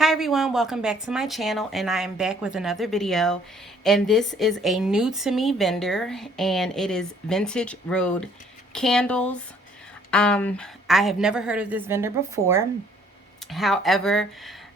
Hi everyone, welcome back to my channel, and I am back with another video, and this is a new to me vendor, and it is Vintage Road Candles. I have never heard of this vendor before. However,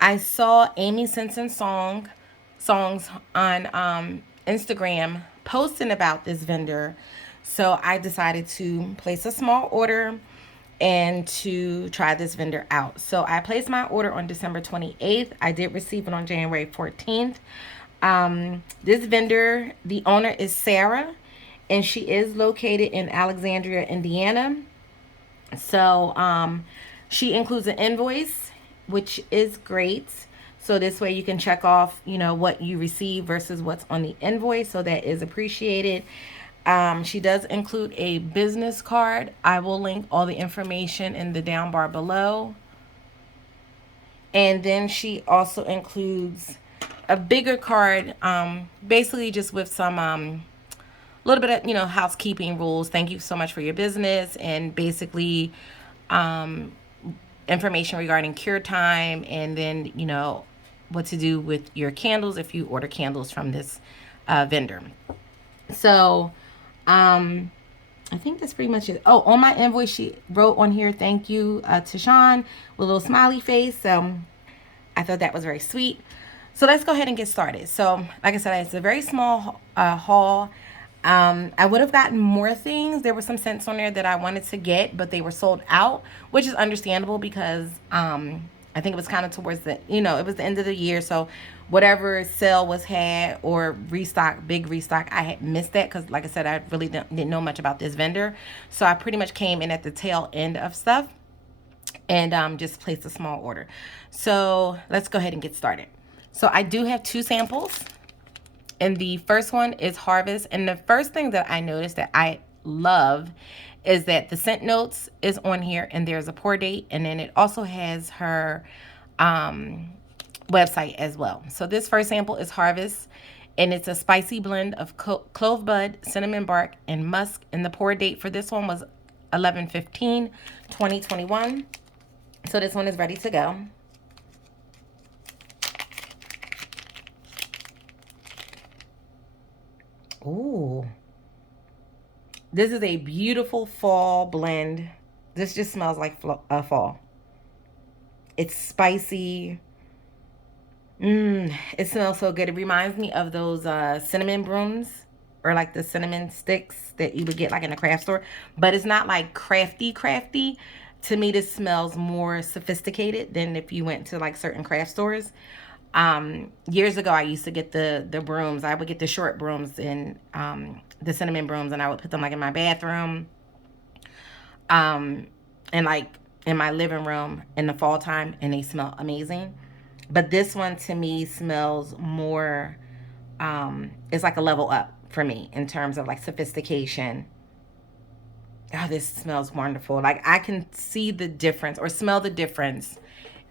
I saw Amy Simpson songs on Instagram posting about this vendor, so I decided to place a small order and to try this vendor out. So I placed my order on December 28th. I did receive it on January 14th. This vendor, the owner is Sarah, and she is located in Alexandria, Indiana. So she includes an invoice, which is great. So this way you can check off, what you receive versus what's on the invoice. So that is appreciated. She does include a business card. I will link all the information in the down bar below. And then she also includes a bigger card, basically just with some little bit of housekeeping rules. Thank you so much for your business, and basically information regarding cure time, and then what to do with your candles if you order candles from this vendor. So I think that's pretty much it. Oh, on my invoice, she wrote on here, thank you to Sean, with a little smiley face. So I thought that was very sweet. So let's go ahead and get started. So like I said, it's a very small haul. I would have gotten more things. There were some scents on there that I wanted to get, but they were sold out, which is understandable because I think it was kind of towards the, it was the end of the year. So whatever sale was had or restock, big restock, I had missed that because, like I said, I really didn't know much about this vendor. So I pretty much came in at the tail end of stuff and just placed a small order. So let's go ahead and get started. So I do have two samples. And the first one is Harvest. And the first thing that I noticed that I love is that the scent notes is on here, and there's a pour date, and then it also has her website as well. So this first sample is Harvest, and it's a spicy blend of clove bud, cinnamon bark, and musk. And the pour date for this one was 11/15/2021. So this one is ready to go. Ooh. This is a beautiful fall blend. This just smells like fall. It's spicy. It smells so good. It reminds me of those cinnamon brooms, or like the cinnamon sticks that you would get like in a craft store. But it's not like crafty. To me, this smells more sophisticated than if you went to like certain craft stores. Years ago, I used to get the brooms. I would get the short brooms and the cinnamon brooms, and I would put them like in my bathroom, and like in my living room in the fall time, and they smell amazing. But this one to me smells more, it's like a level up for me in terms of like sophistication. Oh, this smells wonderful. Like I can see the difference or smell the difference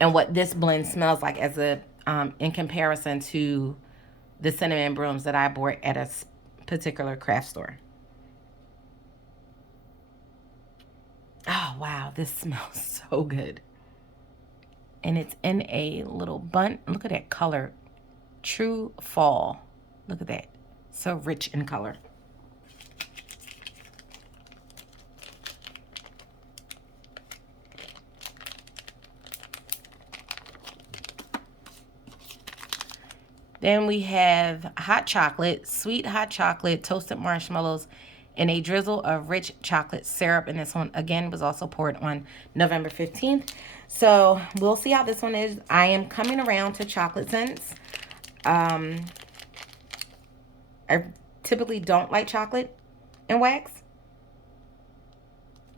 in what this blend smells like as a in comparison to the cinnamon brooms that I bought at a particular craft store. Oh wow, this smells so good. And it's in a little bun. Look at that color. True fall. Look at that. So rich in color. Then we have hot chocolate, sweet hot chocolate, toasted marshmallows, and a drizzle of rich chocolate syrup. And this one, again, was also poured on November 15th. So we'll see how this one is. I am coming around to chocolate scents. I typically don't like chocolate and wax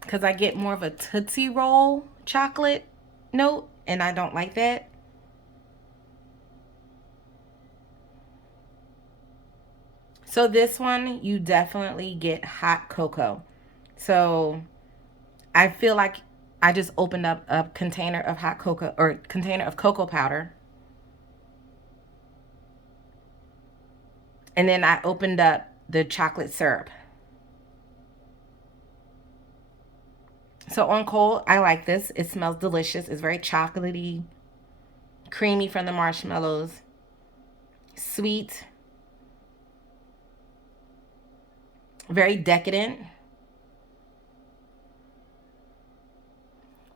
because I get more of a Tootsie Roll chocolate note, and I don't like that. So this one, you definitely get hot cocoa. So I feel like I just opened up a container of hot cocoa, or container of cocoa powder. And then I opened up the chocolate syrup. So on cold, I like this. It smells delicious. It's very chocolatey, creamy from the marshmallows, sweet, very decadent.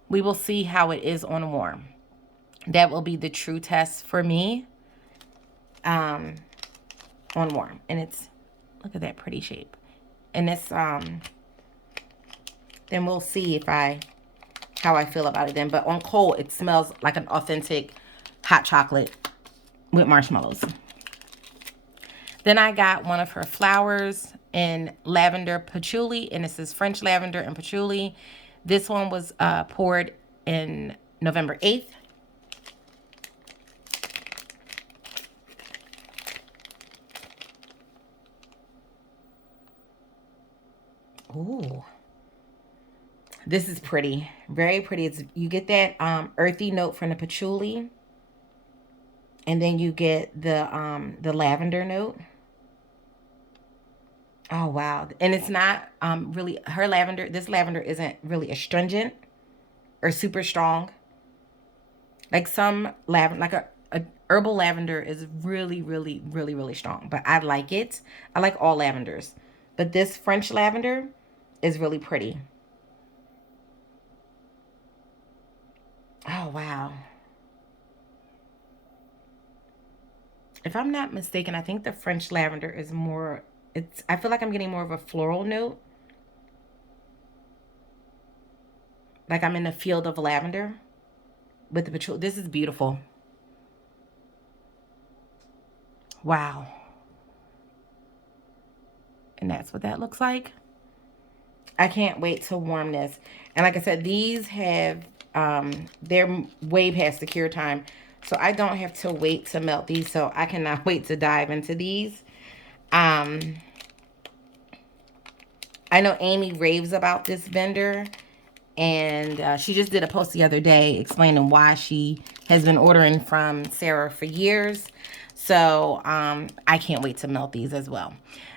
We will see how it is on warm. That will be the true test for me on warm. And it's, look at that pretty shape. And it's, then we'll see if how I feel about it then. But on cold, it smells like an authentic hot chocolate with marshmallows. Then I got one of her flowers in Lavender Patchouli, and this is French lavender and patchouli. This one was poured in November 8th. Ooh. This is pretty. Very pretty. It's, you get that earthy note from the patchouli. And then you get the lavender note. Oh wow. And it's not really, her lavender, this lavender isn't really astringent or super strong. Like some lavender, like a herbal lavender is really, really, really, really strong. But I like it. I like all lavenders. But this French lavender is really pretty. Oh wow. If I'm not mistaken, I think the French lavender is more, it's, I feel like I'm getting more of a floral note. Like I'm in the field of lavender with the patchouli. This is beautiful. Wow. And that's what that looks like. I can't wait to warm this. And like I said, these have, they're way past the cure time. So I don't have to wait to melt these. So I cannot wait to dive into these. I know Amy raves about this vendor. And she just did a post the other day explaining why she has been ordering from Sarah for years. So I can't wait to melt these as well.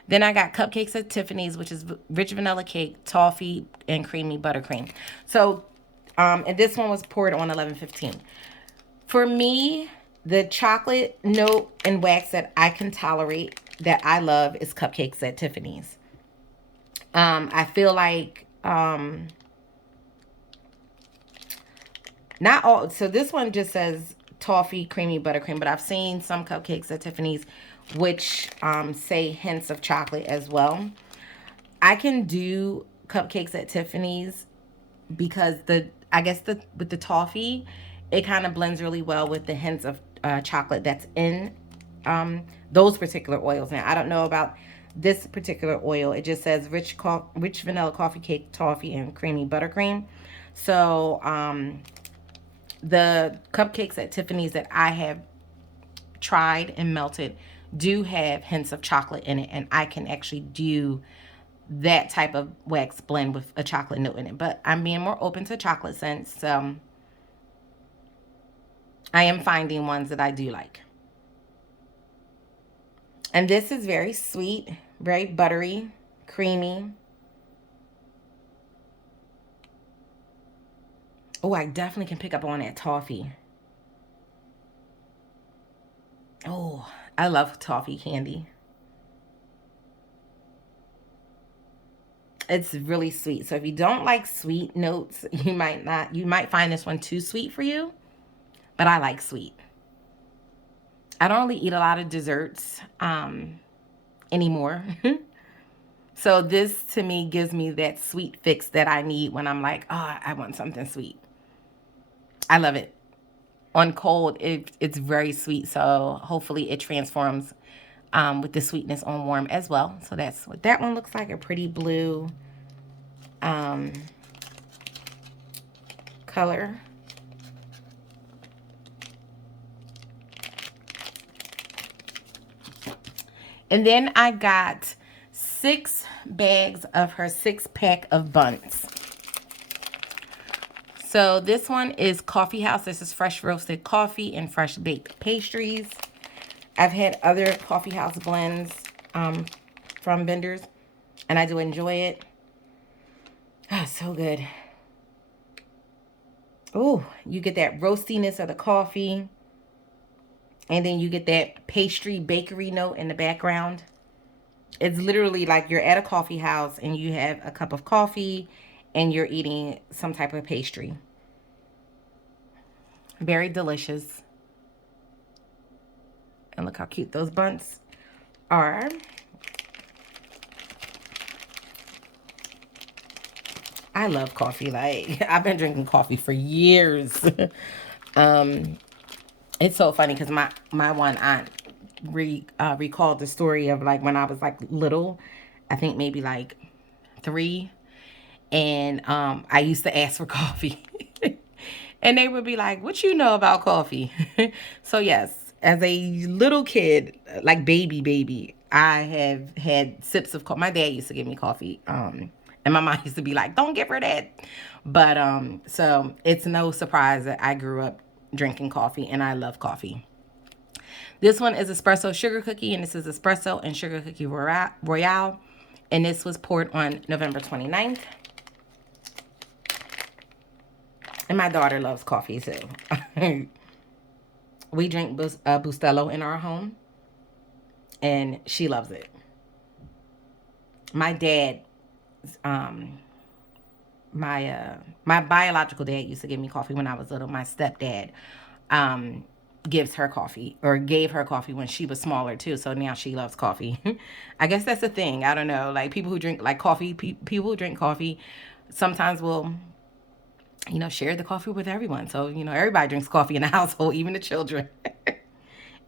Then I got Cupcakes at Tiffany's, which is rich vanilla cake, toffee, and creamy buttercream. So, and this one was poured on 11/15. For me, the chocolate note and wax that I can tolerate, that I love, is Cupcakes at Tiffany's. I feel like not all, so this one just says toffee, creamy buttercream, but I've seen some cupcakes at Tiffany's which say hints of chocolate as well. I can do cupcakes at Tiffany's because I guess with the toffee, it kind of blends really well with the hints of chocolate that's in those particular oils. Now, I don't know about this particular oil. It just says rich vanilla coffee cake, toffee, and creamy buttercream. So, the cupcakes at Tiffany's that I have tried and melted do have hints of chocolate in it, and I can actually do that type of wax blend with a chocolate note in it. But I'm being more open to chocolate scents, so I am finding ones that I do like. And this is very sweet, very buttery, creamy. Oh, I definitely can pick up on that toffee. Oh, I love toffee candy. It's really sweet. So if you don't like sweet notes, you might find this one too sweet for you. But I like sweet. I don't really eat a lot of desserts anymore. So this to me gives me that sweet fix that I need when I'm like, oh, I want something sweet. I love it. On cold, it's very sweet. So hopefully it transforms with the sweetness on warm as well. So that's what that one looks like, a pretty blue color. And then I got 6 bags of her 6-pack of buns. So this one is Coffee House. This is fresh roasted coffee and fresh baked pastries. I've had other Coffee House blends from vendors, and I do enjoy it. Ah, so good. Oh, you get that roastiness of the coffee. And then you get that pastry bakery note in the background. It's literally like you're at a coffee house and you have a cup of coffee and you're eating some type of pastry. Very delicious. And look how cute those buns are. I love coffee. Like, I've been drinking coffee for years. um, it's so funny because my one aunt recalled the story of like when I was like little. I think maybe like 3, and I used to ask for coffee, and they would be like, "What you know about coffee?" So yes, as a little kid, like baby, I have had sips of coffee. My dad used to give me coffee, and my mom used to be like, "Don't give her that." But so it's no surprise that I grew up drinking coffee, and I love coffee. This one is espresso sugar cookie, and this is espresso and sugar cookie royale, and this was poured on November 29th. And my daughter loves coffee too. We drink Bustelo in our home, and she loves it. My dad, um, my biological dad used to give me coffee when I was little. My stepdad, um, gives her coffee or gave her coffee when she was smaller too. So now she loves coffee. I guess that's a thing. I don't know. Like people who drink like coffee, people who drink coffee, sometimes will share the coffee with everyone. So, everybody drinks coffee in the household, even the children.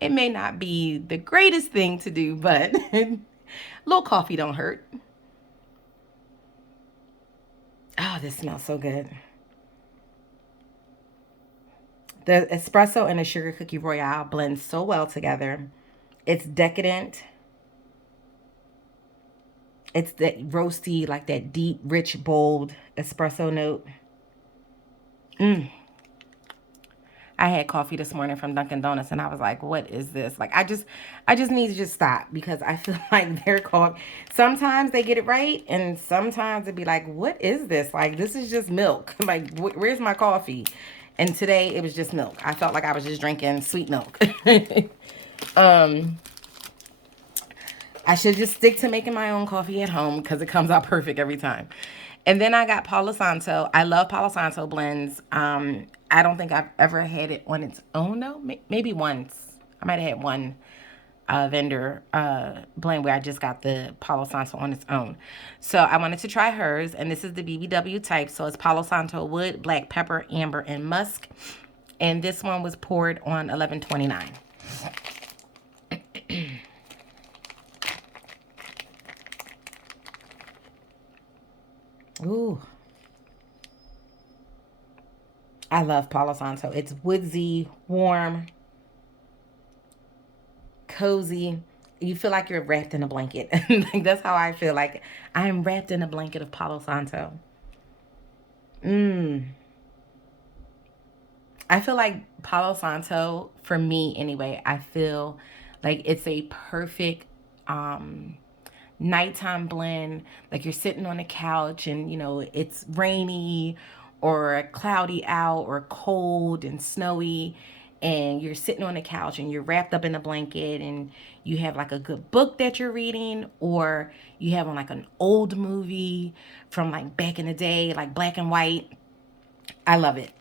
It may not be the greatest thing to do, but a little coffee don't hurt. Oh, this smells so good. The espresso and the sugar cookie royale blend so well together. It's decadent. It's that roasty, like that deep, rich, bold espresso note. Mm. I had coffee this morning from Dunkin' Donuts, and I was like, "What is this?" Like, I just need to just stop because I feel like their coffee. Sometimes they get it right, and sometimes it'd be like, "What is this? Like, this is just milk. Like, where's my coffee?" And today it was just milk. I felt like I was just drinking sweet milk. um, I should just stick to making my own coffee at home because it comes out perfect every time. And then I got Paula Santo. I love Paula Santo blends. I don't think I've ever had it on its own though. Maybe once. I might have had one vendor blend where I just got the Palo Santo on its own. So I wanted to try hers, and this is the BBW type. So it's Palo Santo wood, black pepper, amber, and musk. And this one was poured on 11/29. Ooh, I love Palo Santo. It's woodsy, warm, cozy. You feel like you're wrapped in a blanket. Like that's how I feel. Like I'm wrapped in a blanket of Palo Santo. Mmm. I feel like Palo Santo, for me anyway, I feel like it's a perfect um nighttime blend. Like you're sitting on the couch and it's rainy or cloudy out or cold and snowy, and you're sitting on the couch and you're wrapped up in a blanket and you have like a good book that you're reading, or you have on like an old movie from like back in the day, like black and white. I love it.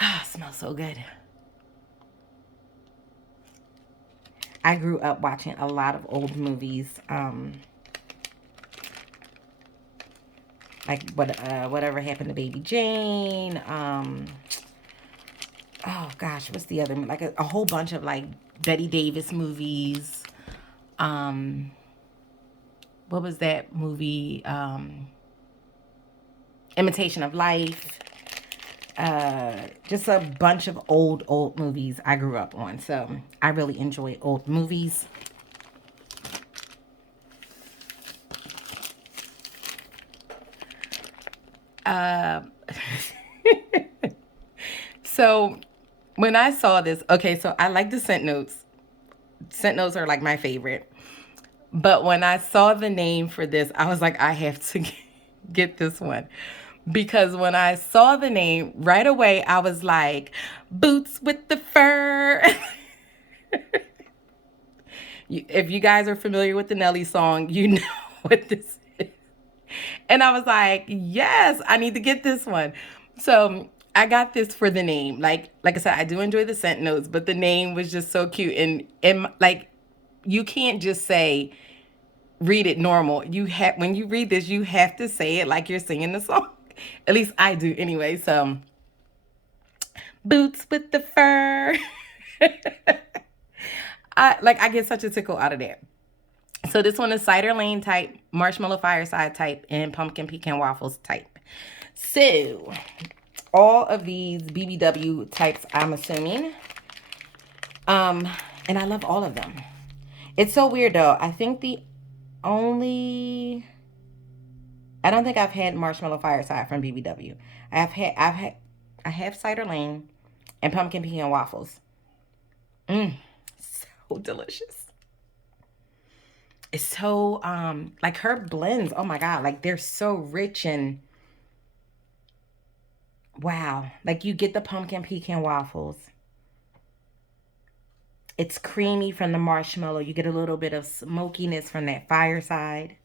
Ah, it smells so good. I grew up watching a lot of old movies, like whatever happened to Baby Jane. Oh gosh, what's the other like a whole bunch of like Betty Davis movies. Um, what was that movie? Imitation of Life. Just a bunch of old movies I grew up on. So I really enjoy old movies. Uh, so when I saw this, okay, so I like the scent notes. Scent notes are like my favorite. But when I saw the name for this, I was like, I have to get this one. because when I saw the name right away, I was like, boots with the fur. If you guys are familiar with the Nelly song, you know what this is. And I was like, yes, I need to get this one. So I got this for the name. Like I said, I do enjoy the scent notes, but the name was just so cute. And like, you can't just say read it normal. You have, when you read this, you have to say it like you're singing the song. At least I do anyway. So boots with the fur. I get such a tickle out of that. So this one is cider lane type, marshmallow fireside type, and pumpkin pecan waffles type. So all of these BBW types, I'm assuming. Um, and I love all of them. It's so weird though. I think the only I don't think I've had marshmallow fireside from BBW. I have cider lane and pumpkin pecan waffles. Mmm, so delicious. It's so like her blends, oh my god, like they're so rich and wow. Like you get the pumpkin pecan waffles. It's creamy from the marshmallow. You get a little bit of smokiness from that fireside.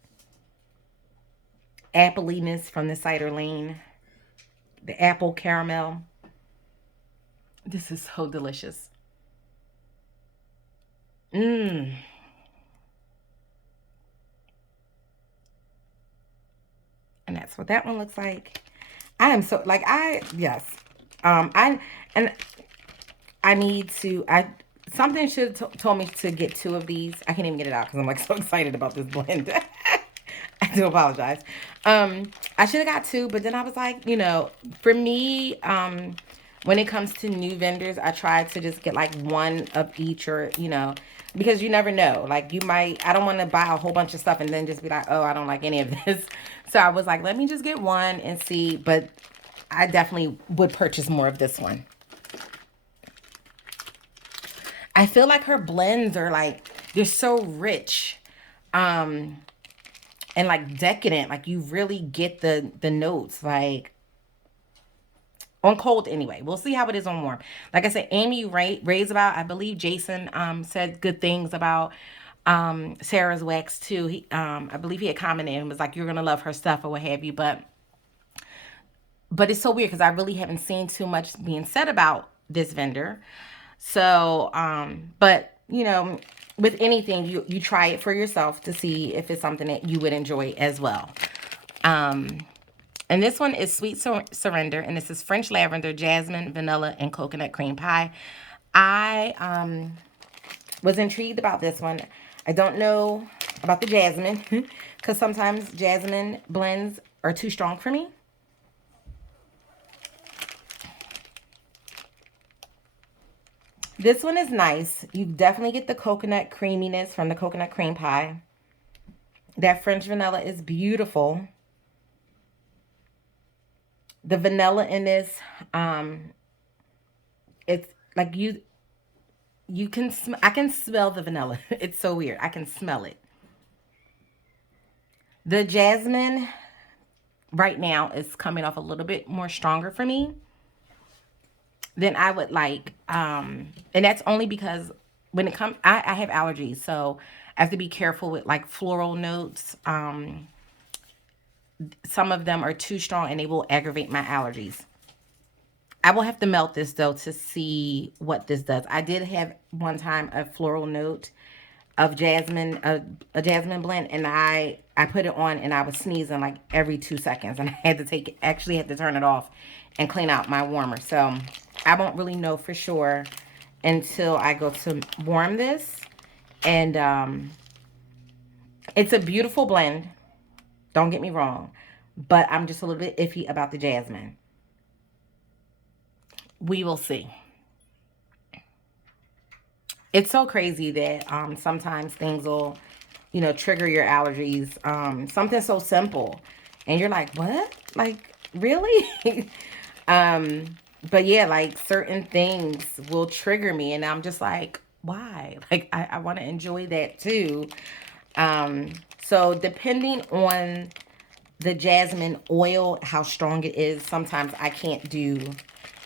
Appliness from the cider lane. The apple caramel. This is so delicious. Mmm. And that's what that one looks like. I am so like yes. I and I need to I something should have told me to get two of these. I can't even get it out because I'm like so excited about this blend. I do apologize. I should have got two, but then I was like, for me, when it comes to new vendors, I try to just get like one of each or, because you never know. Like I don't want to buy a whole bunch of stuff and then just be like, oh, I don't like any of this. So I was like, let me just get one and see. But I definitely would purchase more of this one. I feel like her blends are like, they're so rich. Um, and like decadent. Like you really get the notes. Like on cold anyway. We'll see how it is on warm. Like I said, Amy raves about. I believe Jason said good things about Sarah's wax too. I believe he had commented and was like, "You're gonna love her stuff" or what have you. But it's so weird because I really haven't seen too much being said about this vendor. So, but with anything, you try it for yourself to see if it's something that you would enjoy as well. Um, and this one is Sweet Surrender, and this is French lavender, jasmine, vanilla, and coconut cream pie. I was intrigued about this one. I don't know about the jasmine because sometimes jasmine blends are too strong for me. This one is nice. You definitely get the coconut creaminess from the coconut cream pie. That French vanilla is beautiful. The vanilla in this, it's like you can I can smell the vanilla. It's so weird. I can smell it. The jasmine right now is coming off a little bit more stronger for me than I would like. And that's only because when it comes, I have allergies, so I have to be careful with like floral notes. Some of them are too strong and they will aggravate my allergies. I will have to melt this though to see what this does. I did have one time a floral note of jasmine, a jasmine blend, and I put it on and I was sneezing like every 2 seconds, and I had to take it, actually had to turn it off and clean out my warmer. So I won't really know for sure until I go to warm this. And it's a beautiful blend. Don't get me wrong, but I'm just a little bit iffy about the jasmine. We will see. It's so crazy that sometimes things will, trigger your allergies. Something so simple, and you're like, what? Like, really? um, but yeah, like certain things will trigger me, and I'm just like, why? Like, I want to enjoy that too. So depending on the jasmine oil, how strong it is. Sometimes I can't do.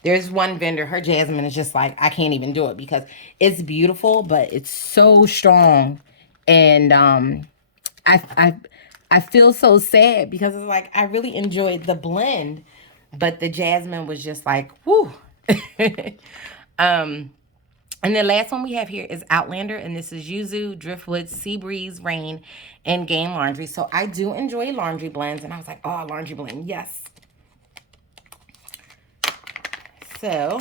There's one vendor, her jasmine is just like, I can't even do it because it's beautiful, but it's so strong. And I I I feel so sad because it's like I really enjoyed the blend, but the jasmine was just like, whoo. um and the last one we have here is Outlander, and this is Yuzu, Driftwood, Sea Breeze, Rain, and Game Laundry. So I do enjoy laundry blends, and I was like, oh, laundry blend, yes. So,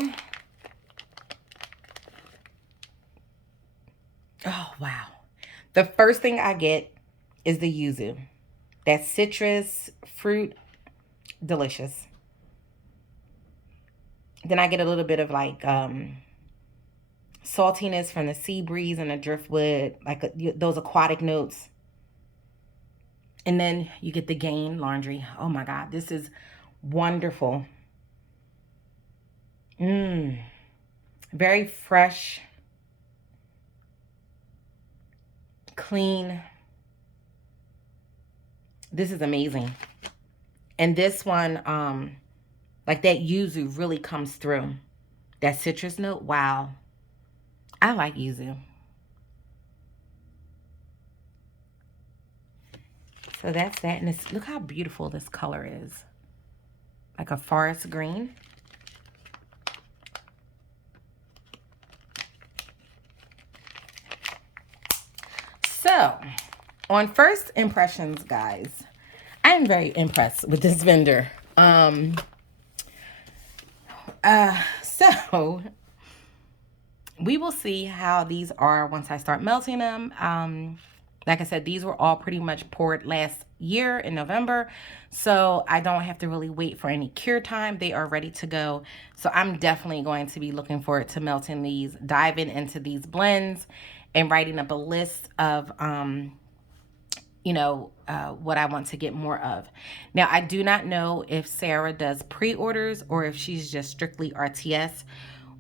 oh, wow. The first thing I get is the Yuzu. That citrus, fruit, delicious. Then I get a little bit of like saltiness from the sea breeze and the driftwood, like those aquatic notes. And then you get the Gain Laundry. Oh my God, this is wonderful. Very fresh, clean. This is amazing. And this one, like that yuzu really comes through. That citrus note, wow. I like yuzu. So that's that. And it's, look how beautiful this color is. Like a forest green. So, on first impressions, guys, I am very impressed with this vendor. So we will see how these are once I start melting them. Like I said, these were all pretty much poured last year in November, so I don't have to really wait for any cure time. They are ready to go. So I'm definitely going to be looking forward to melting these, diving into these blends, and writing up a list of what I want to get more of. Now, I do not know if Sarah does pre-orders or if she's just strictly RTS,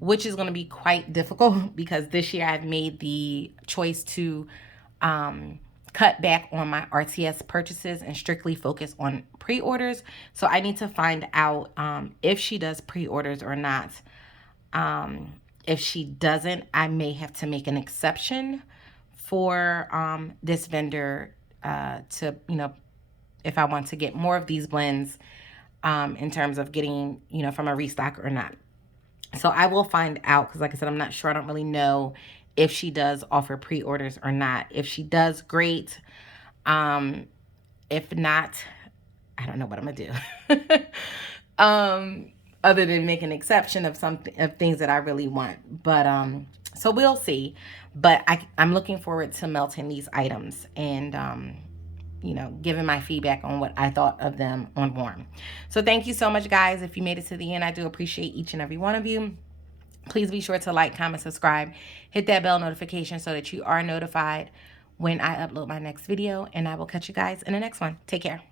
which is going to be quite difficult because this year I've made the choice to cut back on my RTS purchases and strictly focus on pre-orders. So I need to find out if she does pre-orders or not. If she doesn't, I may have to make an exception for this vendor to, if I want to get more of these blends in terms of getting, from a restock or not. So I will find out because, like I said, I'm not sure. I don't really know if she does offer pre-orders or not. If she does, great. If not, I don't know what I'm gonna do. Other than make an exception of things that I really want. But so we'll see. But I'm looking forward to melting these items and giving my feedback on what I thought of them on warm. So thank you so much, guys. If you made it to the end, I do appreciate each and every one of you. Please be sure to like, comment, subscribe, hit that bell notification so that you are notified when I upload my next video. And I will catch you guys in the next one. Take care.